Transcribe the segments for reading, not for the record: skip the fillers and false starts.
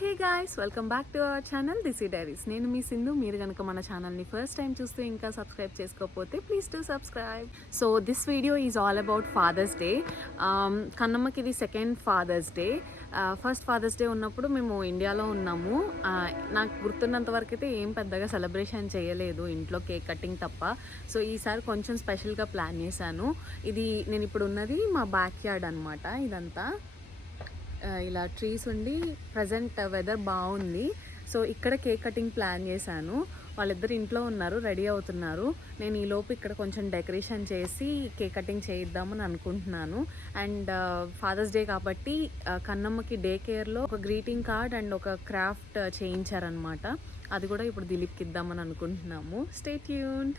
Hey guys, welcome back to our channel దిసి diaries. నేను మీ సింధు. మీరు కనుక మన ఛానల్ని ఫస్ట్ టైం చూస్తూ ఇంకా సబ్స్క్రైబ్ చేసుకోకపోతే please to subscribe. So this video is all about Father's Day. కన్నమ్మకి ఇది second Father's Day. First Father's Day ఉన్నప్పుడు మేము ఇండియాలో ఉన్నాము. నాకు గుర్తున్నంత వరకు అయితే ఏం పెద్దగా సెలబ్రేషన్ చేయలేదు, ఇంట్లో కేక్ కటింగ్ తప్ప. సో ఈసారి కొంచెం స్పెషల్గా ప్లాన్ చేశాను. ఇది నేను ఇప్పుడు ఉన్నది మా బ్యాక్ యార్డ్ అనమాట. ఇదంతా ఇలా ట్రీస్ ఉండి ప్రజెంట్ వెదర్ బాగుంది. సో ఇక్కడ కేక్ కటింగ్ ప్లాన్ చేశాను. వాళ్ళిద్దరు ఇంట్లో ఉన్నారు, రెడీ అవుతున్నారు. నేను ఈలోపు ఇక్కడ కొంచెం డెకరేషన్ చేసి కేక్ కటింగ్ చేయిద్దామని అనుకుంటున్నాను. అండ్ ఫాదర్స్ డే కాబట్టి కన్నమ్మకి డే కేర్లో ఒక గ్రీటింగ్ కార్డ్ అండ్ ఒక క్రాఫ్ట్ చేయించారనమాట. అది కూడా ఇప్పుడు దిలీప్కి ఇద్దామని అనుకుంటున్నాము. Stay tuned.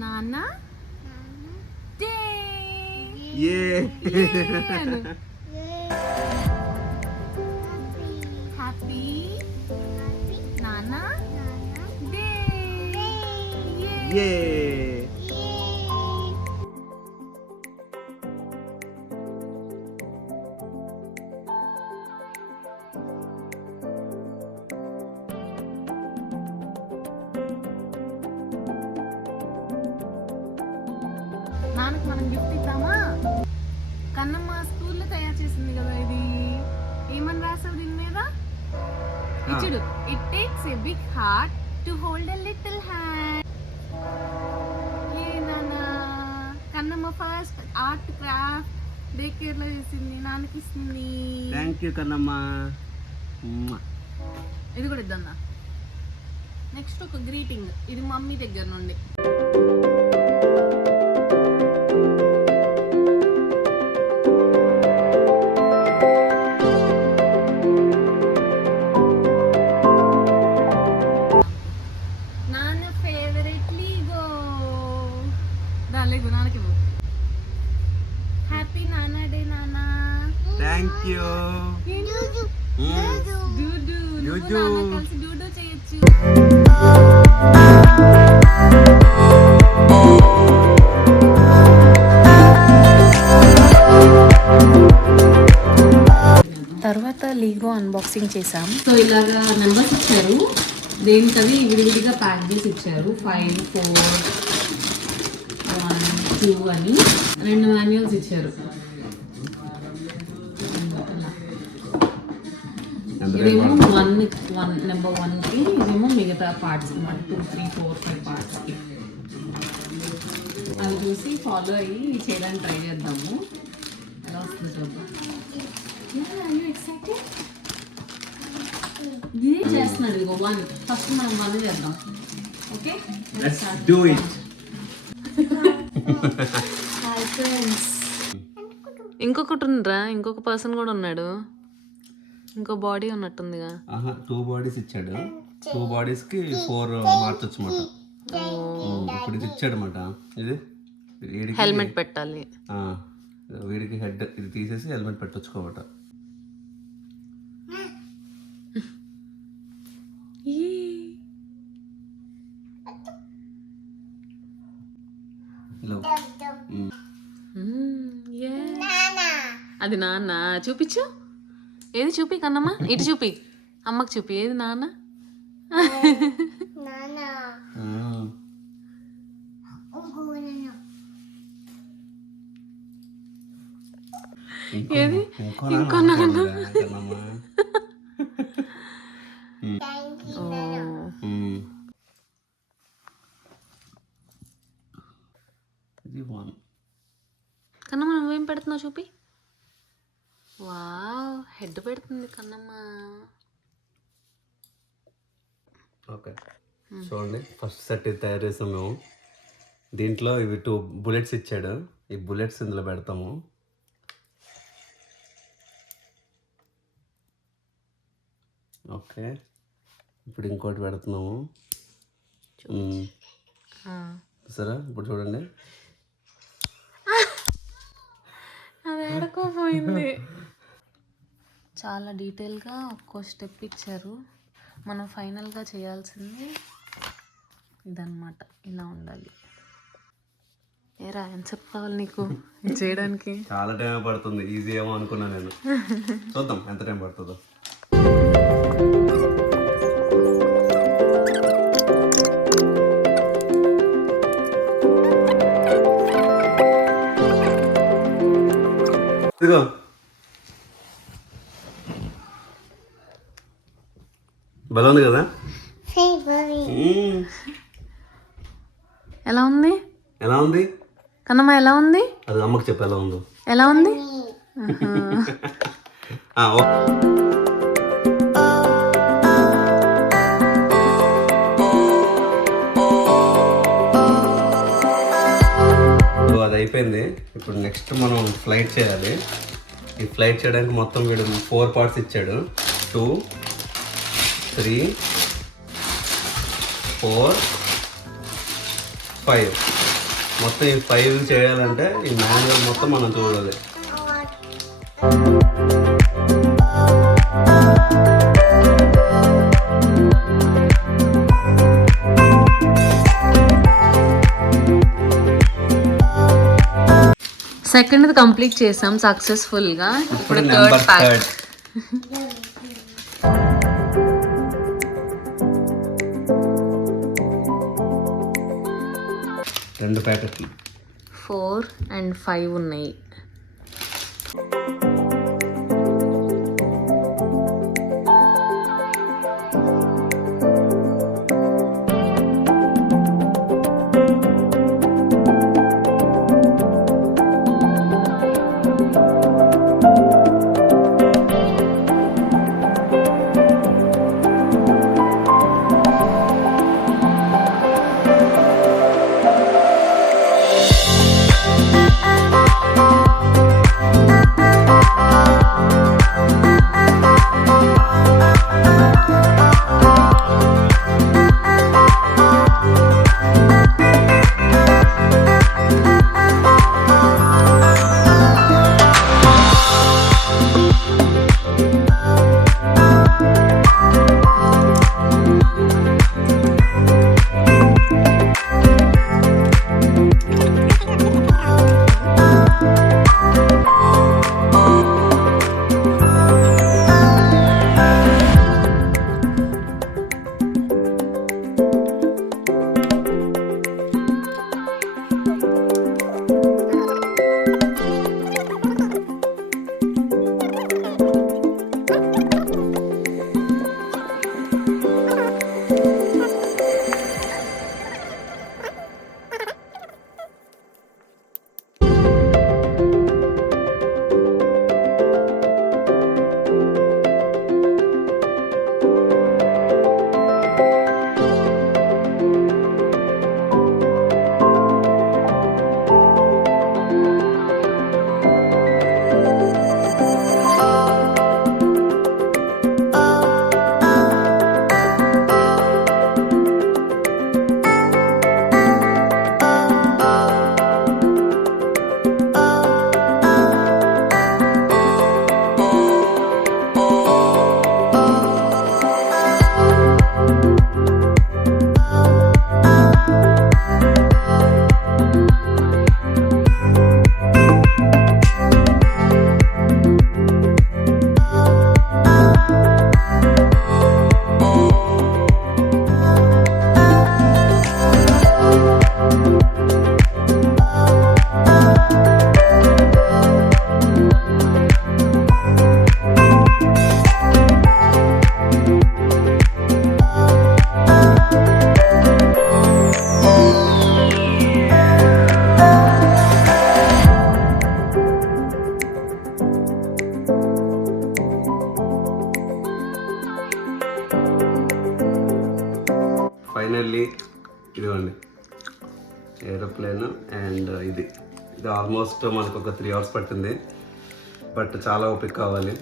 Nana Day! Yeah! Happy Nana Day! Yeah! నాన్నకి మనం గిఫ్ట్ ఇద్దామా? కన్నమ్మ స్కూల్లో తయారు చేసింది కదా ఇది. ఏమని రాసావు దీని మీద? ఇచ్చుడు. It takes a big heart to hold a little hand. ఏ నాన్న, Kannamma first art craft day care లో చేసింది, నాన్నకి ఇస్తుంది. Thank you Kannamma. ఇది కూడా ఇద్దాం. నెక్స్ట్ ఒక గ్రీటింగ్, ఇది మమ్మీ దగ్గర నుండి. హ్యాపీ నానా డే నానా. Thank you. డూడు కలిసి డూడు చేయొచ్చు. తర్వాత లీగో అన్బాక్సింగ్ చేసాం. సో ఇలాగా నెంబర్స్ ఇచ్చారు, దేనికది విడివిడిగా ప్యాక్ చేసి ఇచ్చారు. 5, 4, 1, 2 అని 2 మాన్యువల్స్ ఇచ్చారు. ఇదేమో 1 నెంబర్ 1కి, ఇదేమో మిగతా పార్ట్స్ 1, 2, 3, 4, 5 పార్ట్స్కి. అది చూసి ఫాలో అయ్యి చేయడానికి ట్రై చేద్దాము. ఎలా వస్తుంది చూద్దాం. ఇది చేస్తున్నాడు. ఇదిగో 1. ఫస్ట్ మనం 1 చేద్దాం. Okay, let's do it. ఇంకొకటి ఉందిరా, ఇంకొక పర్సన్ కూడా ఉన్నాడు. ఇంకో బాడీ ఉన్నట్టుందిగా. 2 బాడీస్ ఇచ్చాడు. 2 బాడీస్కి 4 మార్చొచ్చు అన్నమాట. ఇప్పుడు ఇది ఇచ్చాడు అన్నమాట. ఇది హెల్మెట్ పెట్టాలి. వీడికి హెడ్ ఇది తీసేసి హెల్మెట్ పెట్టొచ్చుకోమాట. అది నాన్న. చూపించు, ఏది చూపి కన్నమ్మ, ఇటు చూపి, అమ్మకి చూపి. ఏది నాన్న? ఏది ఇంకో ఇంకో నాన్న నాన్న. కన్నమ్మ. ఓ, ఇది 1. కన్నమ్మ నువ్వేం పెడుతున్నావు చూపి. వావ్, హెడ్ పెడుతుంది కన్నమ్మ. ఓకే చూడండి, ఫస్ట్ సెట్ ఇది తయారు చేసాం మేము. దీంట్లో ఇవి 2 బుల్లెట్స్ ఇచ్చాడు. ఈ బుల్లెట్స్ ఇందులో పెడతాము. ఓకే, ఇప్పుడు ఇంకోటి పెడుతున్నాము. సరే ఇప్పుడు చూడండి, అది ఎడకోపోయింది. చాలా డీటెయిల్గా ఒక్కో స్టెప్ ఇచ్చారు. మనం ఫైనల్గా చేయాల్సింది ఇదన్నమాట. ఇలా ఉండాలి. ఏరా ఎంతసేపు కావాలి నీకు ఇది చేయడానికి? చాలా టైం పడుతుంది. ఈజీ ఏమో అనుకున్నా నేను. చూద్దాం ఎంత టైం పడుతుందో. ఇదిగో బలం ఉంది కదా. ఎలా ఉంది ఎలా ఉంది కన్నమ్మ? ఎలా ఉంది? అది అమ్మకి చెప్పు ఎలా ఉందో. ఎలా ఉంది? అది అయిపోయింది. ఇప్పుడు నెక్స్ట్ మనం ఫ్లైట్ చేయాలి. ఈ ఫ్లైట్ చేయడానికి మొత్తం వీడు 4 పార్ట్స్ ఇచ్చాడు. 2, 3, 4, 5. మొత్తం ఈ 5 చేయాలంటే ఈ మాన్యువల్ మొత్తం మనం చూడాలి. సెకండ్ కంప్లీట్ చేసాం సక్సెస్ఫుల్గా. ఇప్పుడు నెంబర్ థర్డ్ ప్యాక్. 3. రెండు ప్యాకెట్లు 4 and 5 ఉన్నాయి. ఇదిగోండి ఏరోప్లేన్. అండ్ ఇది ఆల్మోస్ట్ మనకు ఒక 3 hours పట్టింది, బట్ చాలా ఓపిక కావాలి.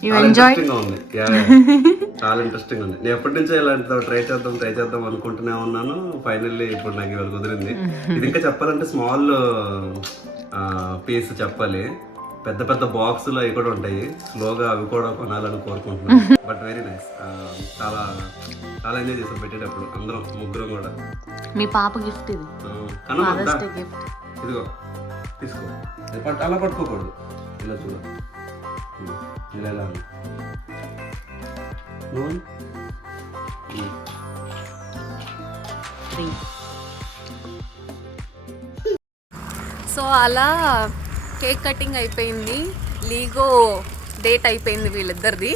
చాలా ఇంట్రెస్టింగ్ ఉంది. చాలా ఇంట్రెస్టింగ్ ఉంది. నేను ఎప్పటి నుంచో ఇలాంటి ట్రై చేద్దాం అనుకుంటూనే ఉన్నాను. ఫైనల్లీ ఇప్పుడు నాకు ఇవాళ కుదిరింది. ఇది ఇంకా చెప్పాలంటే స్మాల్ పీస్ చెప్పాలి. పెద్ద పెద్ద బాక్సులు అవి కూడా ఉంటాయి. స్లోగా అవి కూడా కొనాలని కోరుకుంటున్నాను. But very nice. చాలా చాలా ఎంజాయ్ చేసాం పెట్టేటప్పుడు అందరం, ముగ్గురం కూడా. మీ పాప గిఫ్ట్ ఇది, గిఫ్ట్. ఇదిగో తీసుకో. అలా పట్టుకోకూడదు, ఇలా చూడ, ఇలా ఎలా ఉంది. సో అలా కేక్ కటింగ్ అయిపోయింది, లీగో డేట్ అయిపోయింది వీళ్ళిద్దరిది.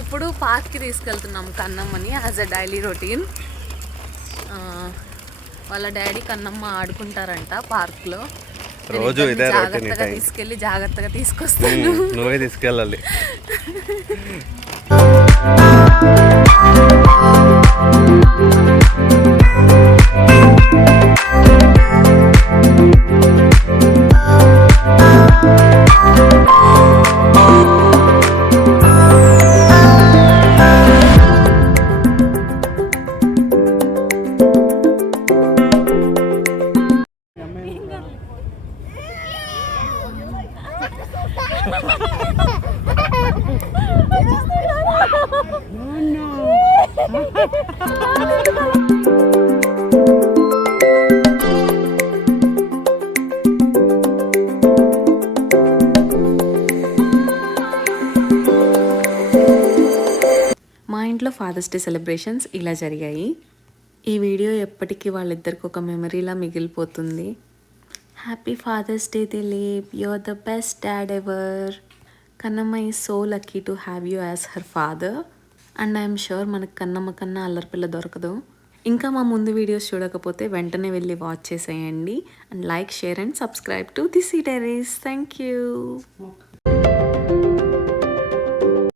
ఇప్పుడు పార్క్కి తీసుకెళ్తున్నాం కన్నమ్మని యాజ్ అ డైలీ రొటీన్. వాళ్ళ డాడీ కన్నమ్మ ఆడుకుంటారంట పార్క్లో. రోజు ఇదే జాగ్రత్తగా తీసుకెళ్ళి జాగ్రత్తగా తీసుకొస్తాను. నువ్వే తీసుకెళ్ళాలి. మా ఇంట్లో ఫాదర్స్ డే సెలబ్రేషన్స్ ఇలా జరిగాయి. ఈ వీడియో ఎప్పటికీ వాళ్ళిద్దరికి ఒక మెమరీలా మిగిలిపోతుంది. Happy father's day Dilip, you're the best dad ever. Kannamma is so lucky to have you as her father. And I'm sure మనకు కన్నమ్మ కన్నా అల్లరిపిల్ల దొరకదు. ఇంకా మా ముందు వీడియోస్ చూడకపోతే వెంటనే వెళ్ళి వాచ్ చేసేయండి. And like, share and subscribe to దిసి డైరీస్. Thank you.